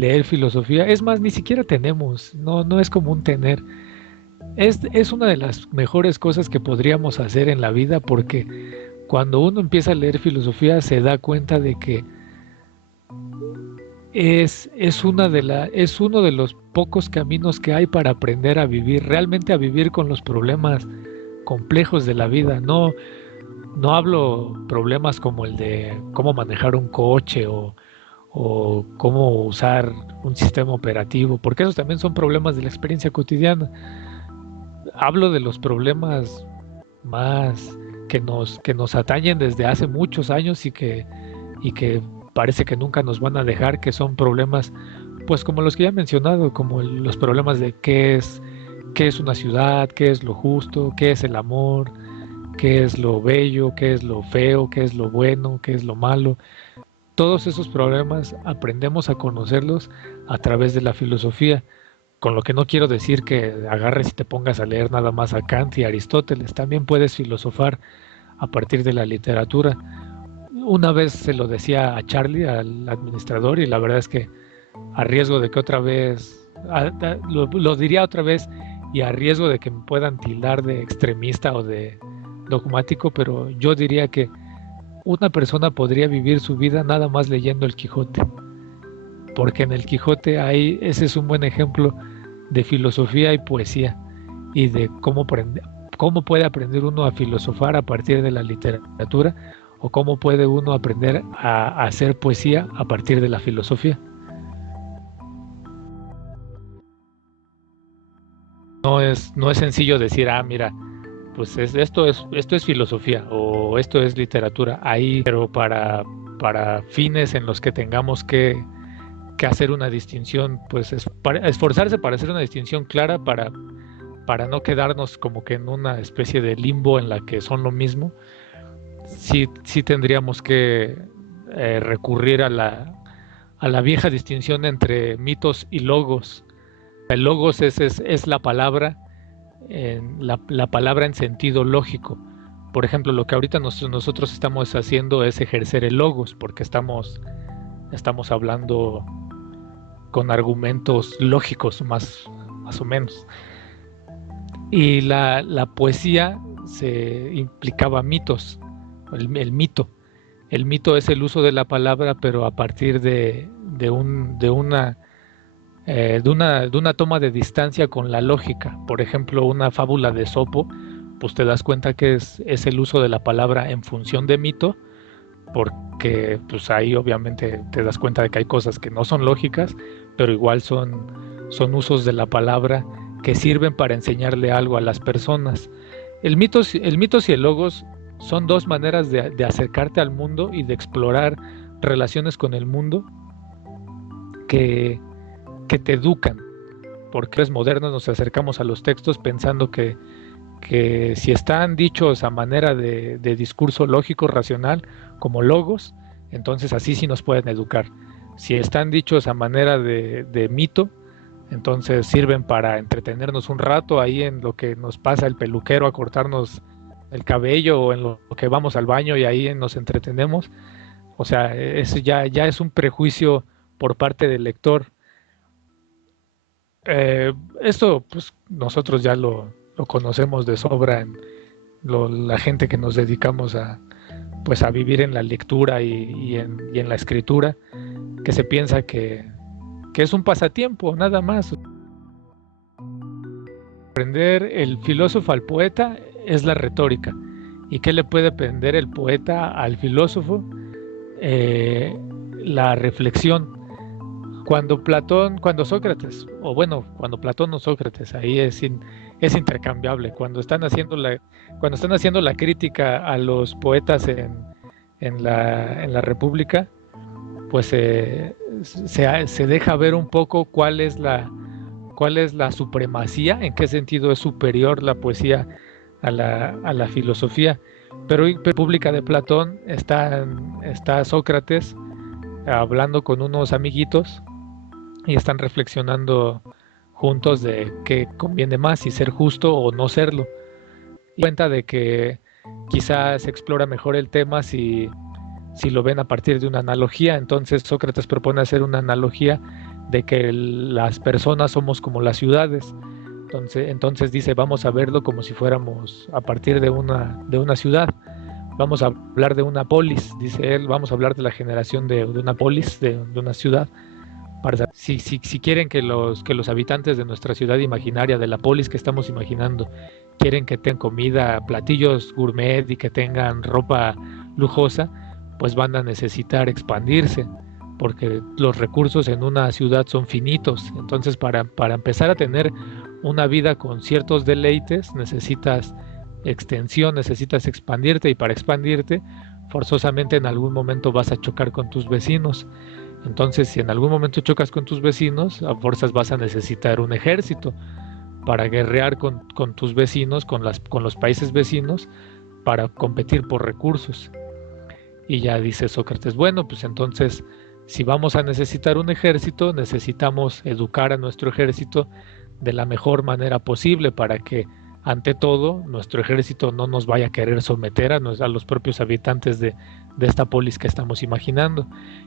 leer filosofía. Es más, ni siquiera tenemos, no es como un tener. Es una de las mejores cosas que podríamos hacer en la vida porque cuando uno empieza a leer filosofía se da cuenta de que es uno de los pocos caminos que hay para aprender a vivir, realmente a vivir con los problemas complejos de la vida. No hablo problemas como el de cómo manejar un coche o cómo usar un sistema operativo, porque esos también son problemas de la experiencia cotidiana. Hablo de los problemas más que nos atañen desde hace muchos años y que parece que nunca nos van a dejar, que son problemas, pues como los que ya he mencionado, como los problemas de qué es una ciudad, qué es lo justo, qué es el amor, qué es lo bello, qué es lo feo, qué es lo bueno, qué es lo malo. Todos esos problemas aprendemos a conocerlos a través de la filosofía, con lo que no quiero decir que agarres y te pongas a leer nada más a Kant y Aristóteles, también puedes filosofar a partir de la literatura. Una vez se lo decía a Charlie, al administrador, y la verdad es que a riesgo de que otra vez, lo diría otra vez y a riesgo de que me puedan tildar de extremista o de dogmático, pero yo diría que una persona podría vivir su vida nada más leyendo el Quijote, porque en el Quijote hay, ese es un buen ejemplo de filosofía y poesía y de cómo puede aprender uno a filosofar a partir de la literatura o cómo puede uno aprender a hacer poesía a partir de la filosofía. No es sencillo decir, ah, mira, pues esto es filosofía o esto es literatura, ahí, pero para fines en los que tengamos que hacer una distinción, pues esforzarse para hacer una distinción clara para no quedarnos como que en una especie de limbo en la que son lo mismo, sí tendríamos que recurrir a la vieja distinción entre mitos y logos. El logos es la palabra, la palabra en sentido lógico. Por ejemplo, lo que ahorita nosotros estamos haciendo es ejercer el logos, porque estamos hablando con argumentos lógicos más o menos. Y la poesía se implicaba mitos, el mito. El mito es el uso de la palabra, pero a partir de una toma de distancia con la lógica. Por ejemplo, una fábula de Esopo, pues te das cuenta que es el uso de la palabra en función de mito, porque pues ahí obviamente te das cuenta de que hay cosas que no son lógicas, pero igual son usos de la palabra que sirven para enseñarle algo a las personas. El mitos y el logos son dos maneras de acercarte al mundo y de explorar relaciones con el mundo que, que te educan, porque es moderno, nos acercamos a los textos pensando que si están dichos a manera de discurso lógico, racional, como logos, entonces así sí nos pueden educar. Si están dichos a manera de mito, entonces sirven para entretenernos un rato ahí en lo que nos pasa el peluquero a cortarnos el cabello o en lo que vamos al baño y ahí nos entretenemos. O sea, eso ya es un prejuicio por parte del lector. Esto pues nosotros ya lo conocemos de sobra en la gente que nos dedicamos pues a vivir en la lectura y en la escritura, que se piensa que es un pasatiempo, nada más. Aprender el filósofo al poeta es la retórica. ¿Y qué le puede aprender el poeta al filósofo? Eh, la reflexión. Cuando Sócrates, o bueno, cuando Platón o Sócrates, ahí es intercambiable. Cuando están haciendo la crítica a los poetas en la República, pues se deja ver un poco cuál es la supremacía, en qué sentido es superior la poesía a la filosofía. Pero en la República de Platón está Sócrates hablando con unos amiguitos y están reflexionando juntos de qué conviene más, si ser justo o no serlo. Y cuenta de que quizás se explora mejor el tema si lo ven a partir de una analogía. Entonces Sócrates propone hacer una analogía de que las personas somos como las ciudades. Entonces dice, vamos a verlo como si fuéramos a partir de una ciudad. Vamos a hablar de una polis, dice él, vamos a hablar de la generación de una polis, de una ciudad. Si quieren que los habitantes de nuestra ciudad imaginaria, de la polis que estamos imaginando, quieren que tengan comida, platillos gourmet y que tengan ropa lujosa, pues van a necesitar expandirse, porque los recursos en una ciudad son finitos. Entonces, para empezar a tener una vida con ciertos deleites, necesitas extensión, necesitas expandirte, y para expandirte, forzosamente en algún momento vas a chocar con tus vecinos. Entonces, si en algún momento chocas con tus vecinos, a fuerzas vas a necesitar un ejército para guerrear con tus vecinos, con los países vecinos, para competir por recursos. Y ya dice Sócrates, bueno, pues entonces, si vamos a necesitar un ejército, necesitamos educar a nuestro ejército de la mejor manera posible para que, ante todo, nuestro ejército no nos vaya a querer someter a los propios habitantes de esta polis que estamos imaginando.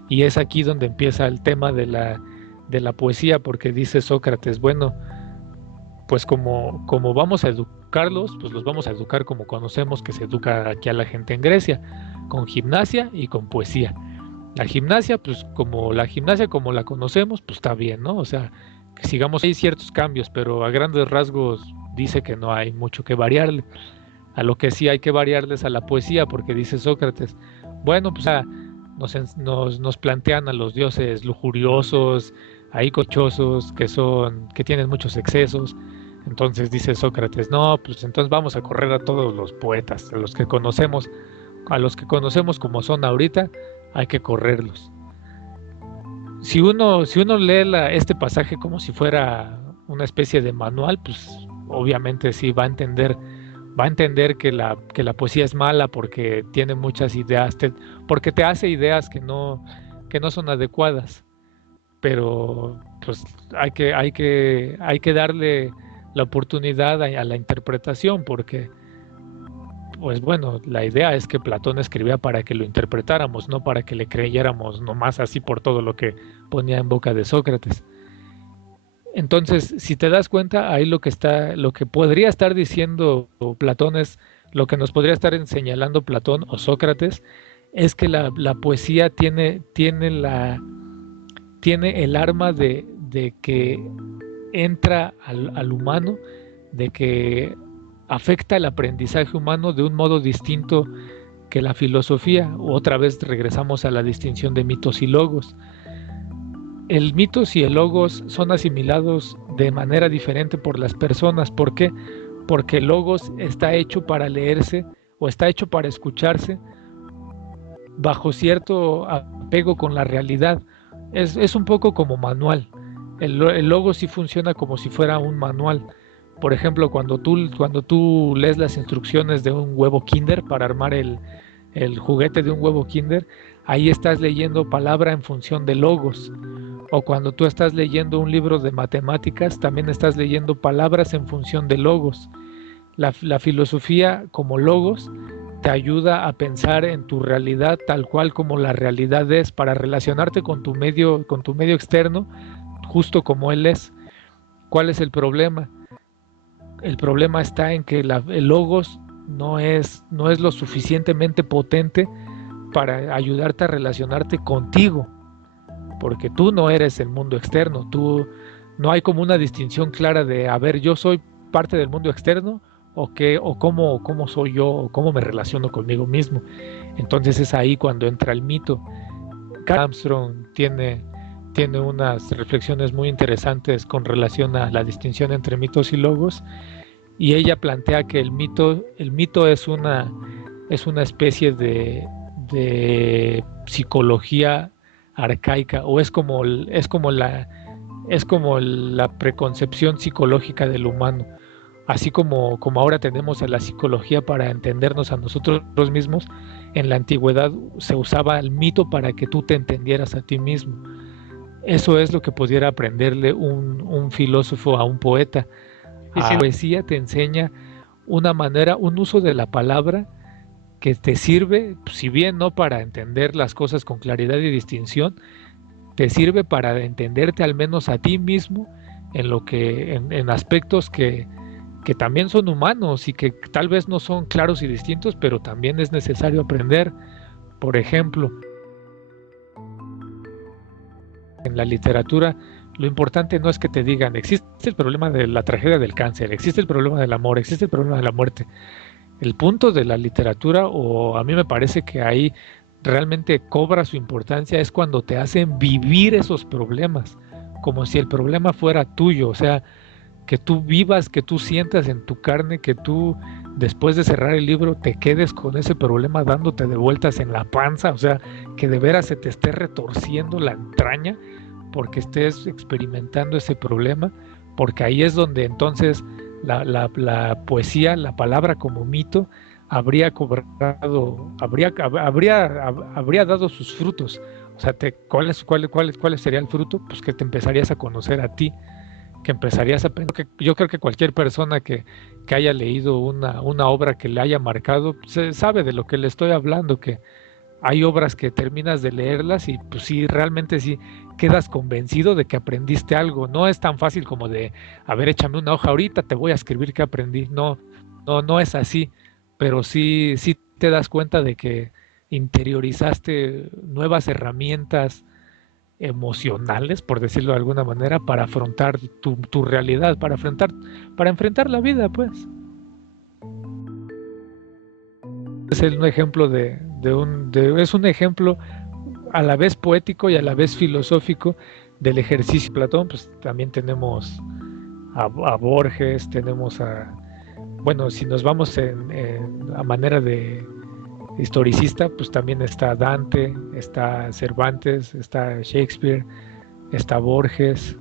Y es aquí donde empieza el tema de la poesía, porque dice Sócrates, bueno, pues como vamos a educarlos, pues los vamos a educar como conocemos que se educa aquí a la gente en Grecia, con gimnasia y con poesía. La gimnasia, pues como la conocemos, pues está bien, ¿no? O sea, que sigamos, hay ciertos cambios, pero a grandes rasgos dice que no hay mucho que variarle. A lo que sí hay que variarles a la poesía, porque dice Sócrates, bueno, pues nos plantean a los dioses lujuriosos, ahí cochosos, que tienen muchos excesos. Entonces dice Sócrates, no, pues entonces vamos a correr a todos los poetas, a los que conocemos como son ahorita, hay que correrlos. Si uno lee este pasaje como si fuera una especie de manual, pues obviamente sí va a entender que la poesía es mala porque tiene muchas ideas, porque te hace ideas que no son adecuadas. Pero pues hay que darle la oportunidad a la interpretación, porque pues bueno, la idea es que Platón escribía para que lo interpretáramos, no para que le creyéramos nomás así por todo lo que ponía en boca de Sócrates. Entonces, si te das cuenta, ahí lo que podría estar diciendo Platón es, lo que nos podría estar señalando Platón o Sócrates, es que la poesía tiene el arma de que entra al humano, de que afecta el aprendizaje humano de un modo distinto que la filosofía. Otra vez regresamos a la distinción de mitos y logos. El mitos y el logos son asimilados de manera diferente por las personas. ¿Por qué? Porque el logos está hecho para leerse o está hecho para escucharse bajo cierto apego con la realidad. Es un poco como manual. El logos sí funciona como si fuera un manual. Por ejemplo, cuando tú lees las instrucciones de un huevo Kinder para armar el juguete de un huevo Kinder, ahí estás leyendo palabra en función de logos. O cuando tú estás leyendo un libro de matemáticas, también estás leyendo palabras en función de logos. La filosofía como logos te ayuda a pensar en tu realidad tal cual como la realidad es, para relacionarte con tu medio externo, justo como él es. ¿Cuál es el problema? El problema está en que el logos no es lo suficientemente potente para ayudarte a relacionarte contigo, porque tú no eres el mundo externo. No hay como una distinción clara de, a ver, yo soy parte del mundo externo, o cómo soy yo, o cómo me relaciono conmigo mismo. Entonces es ahí cuando entra el mito. Armstrong tiene unas reflexiones muy interesantes con relación a la distinción entre mitos y logos, y ella plantea que el mito es una especie de psicología arcaica, o es como la preconcepción psicológica del humano. Así como ahora tenemos a la psicología para entendernos a nosotros mismos, en la antigüedad se usaba el mito para que tú te entendieras a ti mismo. Eso es lo que pudiera aprenderle un filósofo a un poeta. La poesía te enseña un uso de la palabra que te sirve, si bien no para entender las cosas con claridad y distinción, te sirve para entenderte al menos a ti mismo en lo que, en aspectos que también son humanos y que tal vez no son claros y distintos, pero también es necesario aprender. Por ejemplo, en la literatura, lo importante no es que te digan, existe el problema de la tragedia del cáncer, existe el problema del amor, existe el problema de la muerte. El punto de la literatura, o a mí me parece que ahí realmente cobra su importancia, es cuando te hacen vivir esos problemas, como si el problema fuera tuyo, o sea, que tú vivas, que tú sientas en tu carne, que tú después de cerrar el libro te quedes con ese problema dándote de vueltas en la panza, o sea, que de veras se te esté retorciendo la entraña porque estés experimentando ese problema, porque ahí es donde entonces la poesía, la palabra como mito, habría cobrado, habría dado sus frutos. O sea, ¿cuál sería el fruto? Pues que te empezarías a conocer a ti, que empezarías a aprender. Yo creo que cualquier persona que haya leído una obra que le haya marcado, sabe de lo que le estoy hablando, que hay obras que terminas de leerlas y pues sí, realmente sí quedas convencido de que aprendiste algo. No es tan fácil como de, a ver, échame una hoja ahorita, te voy a escribir que aprendí. No, no es así, pero sí te das cuenta de que interiorizaste nuevas herramientas emocionales, por decirlo de alguna manera, para afrontar tu realidad, para enfrentar la vida, pues. Es un ejemplo es un ejemplo a la vez poético y a la vez filosófico del ejercicio de Platón. Pues también tenemos a Borges, tenemos bueno, si nos vamos a manera de historicista, pues también está Dante, está Cervantes, está Shakespeare, está Borges.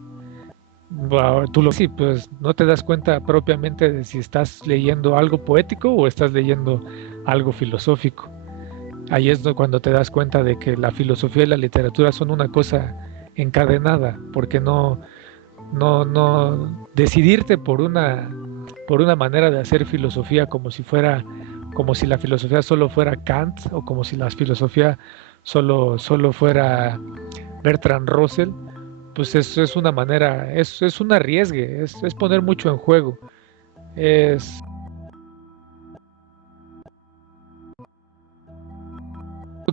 Sí, pues no te das cuenta propiamente de si estás leyendo algo poético o estás leyendo algo filosófico. Ahí es cuando te das cuenta de que la filosofía y la literatura son una cosa encadenada, porque no decidirte por una manera de hacer filosofía como si la filosofía solo fuera Kant, o como si la filosofía solo fuera Bertrand Russell. Pues es una manera, es un arriesgue, es poner mucho en juego. Es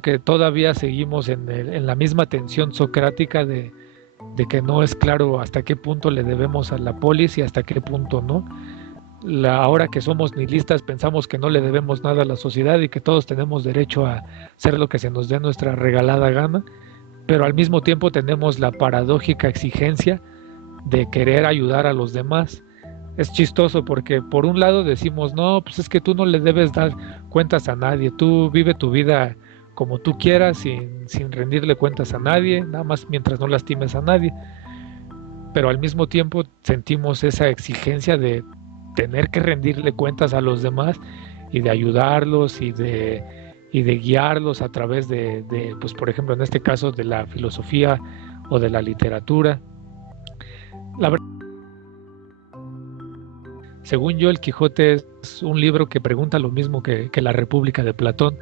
que todavía seguimos en la misma tensión socrática de que no es claro hasta qué punto le debemos a la polis y hasta qué punto no. Ahora que somos nihilistas pensamos que no le debemos nada a la sociedad y que todos tenemos derecho a hacer lo que se nos dé nuestra regalada gana, pero al mismo tiempo tenemos la paradójica exigencia de querer ayudar a los demás. Es chistoso porque por un lado decimos, no, pues es que tú no le debes dar cuentas a nadie, tú vive tu vida como tú quieras, sin rendirle cuentas a nadie, nada más mientras no lastimes a nadie. Pero al mismo tiempo sentimos esa exigencia de tener que rendirle cuentas a los demás y de ayudarlos y de guiarlos a través pues por ejemplo en este caso de la filosofía o de la literatura. La verdad, según yo, El Quijote es un libro que pregunta lo mismo que La República de Platón,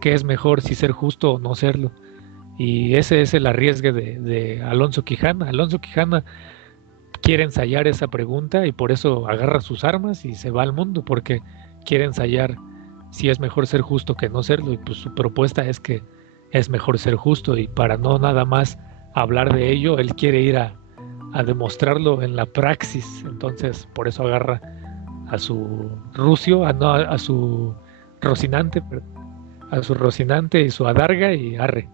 ¿qué es mejor, si ser justo o no serlo? Y ese es el arriesgue de Alonso Quijana. Alonso Quijana quiere ensayar esa pregunta y por eso agarra sus armas y se va al mundo, porque quiere ensayar si es mejor ser justo que no serlo, y pues su propuesta es que es mejor ser justo, y para no nada más hablar de ello, él quiere ir a demostrarlo en la praxis. Entonces por eso agarra a su Rucio, no, a su Rocinante y su adarga y arre.